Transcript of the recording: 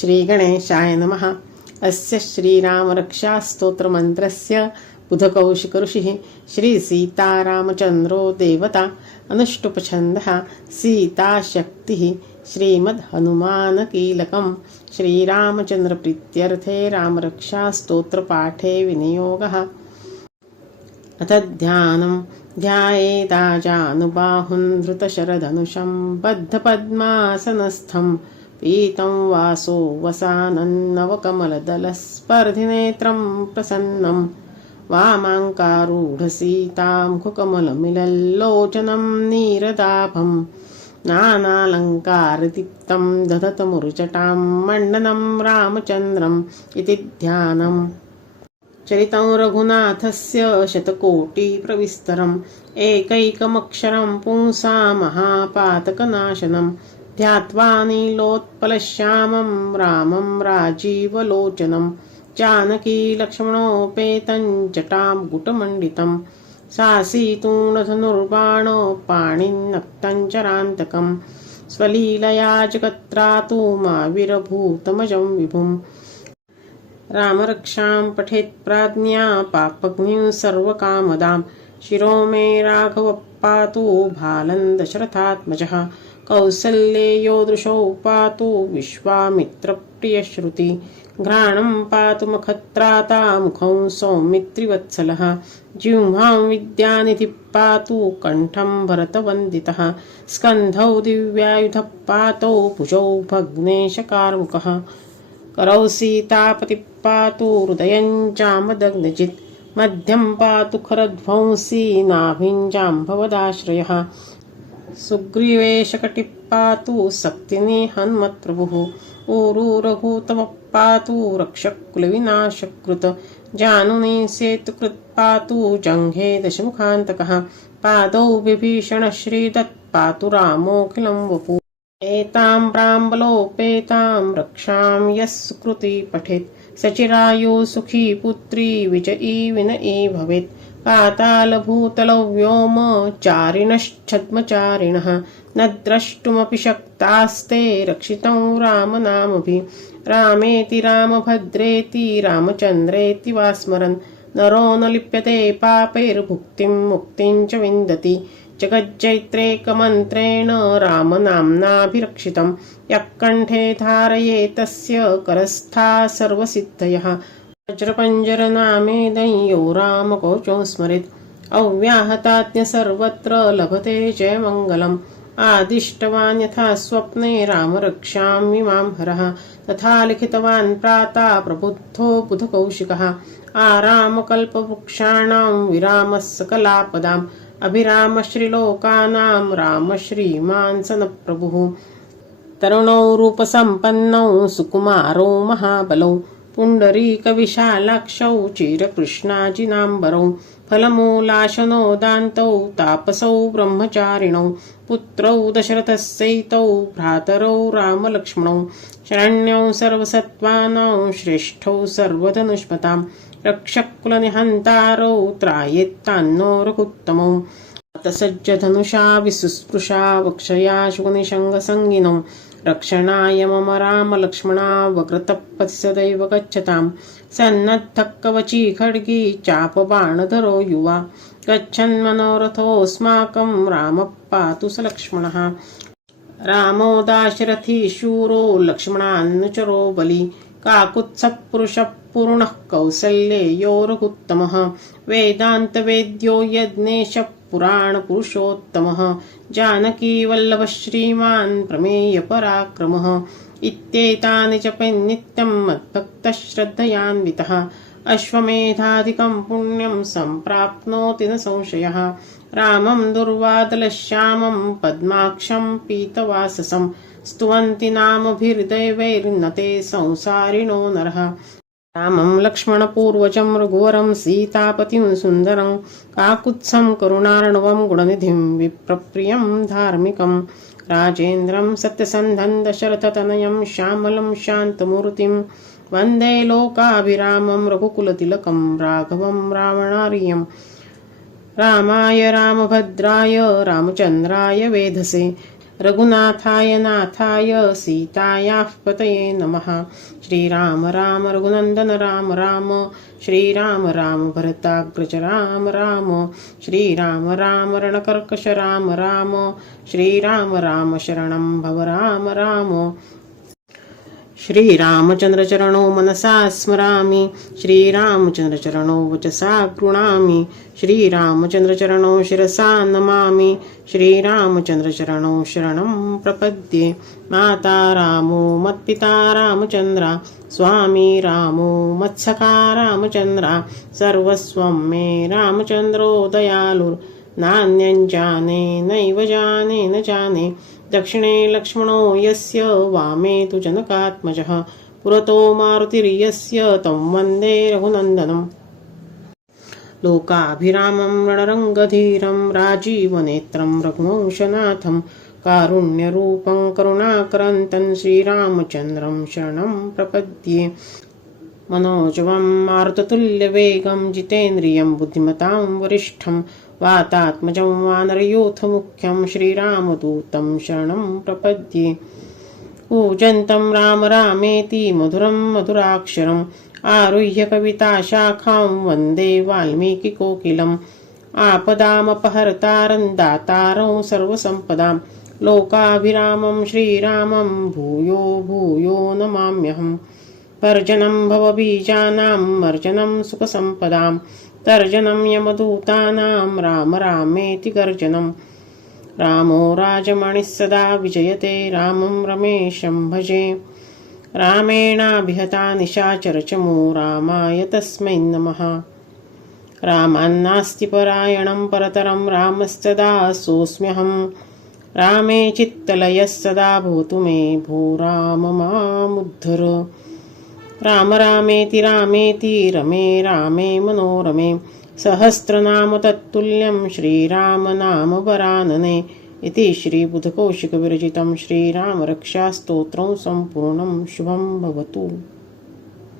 श्रीगणेशाय नमः। अस्य श्रीरामरक्षास्तोत्रमन्त्रस्य बुधकौशिकऋषिः श्रीसीतारामचन्द्रो देवता अनुष्टुपछन्दः सीताशक्तिः श्रीमद्हनुमानकीलकं श्रीरामचन्द्रप्रीत्यर्थे रामरक्षास्तोत्रपाठे विनियोगः। अथ ध्यानं ध्यायेदाजानुबाहुं धृतशरधनुषं बद्धपद्मासनस्थम् पीतं वासो वसानन्नवकमलदलस्पर्धिनेत्रं प्रसन्नं। वामाङ्कारूढसीतां खुकमलमिलल्लोचनं नीरदाभं। नानालङ्कारदीप्तं दधतमुरुचटां मण्डनं रामचन्द्रम् इति ध्यानम्। चरितं रघुनाथस्य शतकोटिप्रविस्तरम्। एकैकमक्षरं पुंसा महापातकनाशनम् ध्यात्वा नीलोत्पलश्यामं रामं राजीवलोचनं जानकीलक्ष्मणोपेतं जटां गुटमण्डितं सासीतूणधनुर्बाणो पाणिन्नक्तञ्चरान्तकं स्वलीलया जगत्रातु माविरभूतमजं विभुम्। रामरक्षां पठेत् प्राज्ञा पापग्निं सर्वकामदां शिरो मे राघवः पातु भालन्दशरथात्मजः। कौसल्येयोदृशौ पातु विश्वामित्रप्रियश्रुति। घ्राणं पातु मखत्राता मुखं सौमित्रिवत्सलः। जिह्वां विद्यानिधिः पातु कण्ठं भरतवन्दितः। स्कन्धौ दिव्यायुधः पातौ भुजौ भग्नेशकार्मुकः। करौ सीतापतिः पातु हृदयं चामदग्नजित्। मध्यं पातु खरध्वंसी नाभिं जाम्भवदाश्रयः। सुग्रीवेशकटिः सक्तिनि सक्तिनी हन्मत्प्रभुः ऊरू रघुतमः पातु रक्षकुलविनाशकृत जानुनी सेतुकृत्पातु जङ्घे दशमुखान्तकः पादौ विभीषणश्रीदत् पातु रामोऽखिलं वपु। एतां ब्राम्बलोपेतां रक्षां यः सुकृती पठेत् सचिरायु सुखी पुत्री विजयी विनयी भवेत्। पातालभूतलौ व्योम चारिणश्छद्मचारिणः न द्रष्टुमपि शक्तास्ते रक्षितं रामनामभिः। रामेति रामभद्रेति रामचन्द्रेति वा स्मरन् नरो न लिप्यते पापैर्भुक्तिं मुक्तिं च विन्दति। जगज्जैत्रेकमन्त्रेण रामनाम्नाभिरक्षितं यः कण्ठे धारये तस्य करस्था सर्वसिद्धयः वज्रपञ्जरनामेदं यो रामकोचो स्मरेत्। अव्याहताज्ञ सर्वत्र लभते जयमङ्गलम् आदिष्टवान् यथा स्वप्ने रामरक्षामिमां हरः। तथा लिखितवान् प्राता प्रबुद्धो बुधकौशिकः। आरामकल्पवृक्षाणां विरामः सकलापदाम् अभिरामश्रीलोकानां रामश्रीमान् सनप्रभुः तरुणौ रूपसम्पन्नौ सुकुमारौ महाबलौ। पुण्डरीकविशालाक्षौ चिरकृष्णाजिनाम्बरौ फलमूलाशनोदान्तौ तापसौ ब्रह्मचारिणौ पुत्रौ दशरथस्यैतौ भ्रातरौ रामलक्ष्मणौ शरण्यौ सर्वसत्त्वानौ श्रेष्ठौ सर्वधनुष्पतां रक्षकुलनिहन्तारौ त्रायेत्तान्नो रघुत्तमौ तसज्जधनुषा विसुस्पृशा वक्षया शुकनिषङ्गसङ्गिनौ रक्षणाय मम रामलक्ष्मणा वक्रतपति सदैव गच्छतां सन्नद्धः कवची खड्गी चापबाणधरो युवा। गच्छन्मनोरथोऽस्माकं रामः पातु स लक्ष्मणः। रामो दाशरथी शूरो लक्ष्मणान्नुचरो बली। काकुत्सपुरुषः पूर्णः कौसल्येयो रघुत्तमः वेदान्तवेद्यो यज्ञेशः पुराणपुरुषोत्तमः। जानकीवल्लभश्रीमान् प्रमेयपराक्रमः इत्येतानि च नित्यं मद्भक्तश्रद्धयान्वितः। अश्वमेधादिकं पुण्यं सम्प्राप्नोति न संशयः। रामं दुर्वादलश्यामं पद्माक्षं पीतवाससं। स्तुवन्ति नामभिर्दैवैर्नते संसारिणो नरः। रामं लक्ष्मणपूर्वजं रघुवरं सीतापतिं सुन्दरं काकुत्सं करुणार्णवं गुणनिधिं विप्रप्रियं धार्मिकं राजेन्द्रं सत्यसन्धं दशरथतनयं श्यामलं शान्तमूर्तिं वन्दे लोकाभिरामं रघुकुलतिलकं राघवं रावणार्यं रामाय रामभद्राय रामचन्द्राय वेधसे रघुनाथाय नाथाय सीतायाः पतये नमः। श्रीराम राम रघुनन्दन राम राम। श्रीराम राम भरताग्रज राम राम। श्रीराम राम रणकर्कश राम राम। श्रीराम राम शरणं भव राम राम। श्रीरामचन्द्रचरणो मनसा स्मरामि श्रीरामचन्द्रचरणो वचसा गृणामि श्रीरामचन्द्रचरणो शिरसा नमामि श्रीरामचन्द्रचरणो शरणं प्रपद्ये। माता रामो मत्पिता रामचन्द्रा स्वामी रामो मत्सखा रामचन्द्रा सर्वस्वं मे रामचन्द्रो दयालुर्नान्यञ्जाने नैव जाने न जाने। दक्षिणे लक्ष्मणो यस्य वामे तु जनकात्मजः पुरतो मारुतिर्यस्य तं वन्दे रघुनन्दनम्। लोकाभिरामं रणरङ्गधीरं राजीवनेत्रं रघुवंशनाथं कारुण्यरूपं करुणाक्रन्तं श्रीरामचन्द्रं शरणं प्रपद्ये। मनोजवं मारुततुल्यवेगं जितेन्द्रियं बुद्धिमतां वरिष्ठं वातात्मजं वानरयूथमुख्यं श्रीरामदूतं शरणं प्रपद्ये। कूजन्तं राम रामेति मधुरं मधुराक्षरम् आरुह्य कविताशाखां वन्दे वाल्मीकिकोकिलम् आपदामपहर्तारं दातारं सर्वसम्पदां लोकाभिरामं श्रीरामं भूयो भूयो नमाम्यहम्। पर्जनं भवबीजानां मर्जनं सुखसम्पदां तर्जनं यमदूतानां राम रामेति गर्जनं रामो राजमणिः सदा विजयते रामं रमेशं भजे। रामेणाभिहता निशाचरचमो रामाय तस्मै नमः। रामान्नास्ति परायणं परतरं रामस्तदा सोऽस्म्यहं रामे चित्तलयः सदा भवतु मे भो राम मामुद्धर। राम रामेति रामेति रमे रामे मनोरमे सहस्रनाम तत्तुल्यं श्रीरामनामवरानने इति श्रीबुधकौशिकविरचितं श्रीरामरक्षास्तोत्रं सम्पूर्णं शुभं भवतु।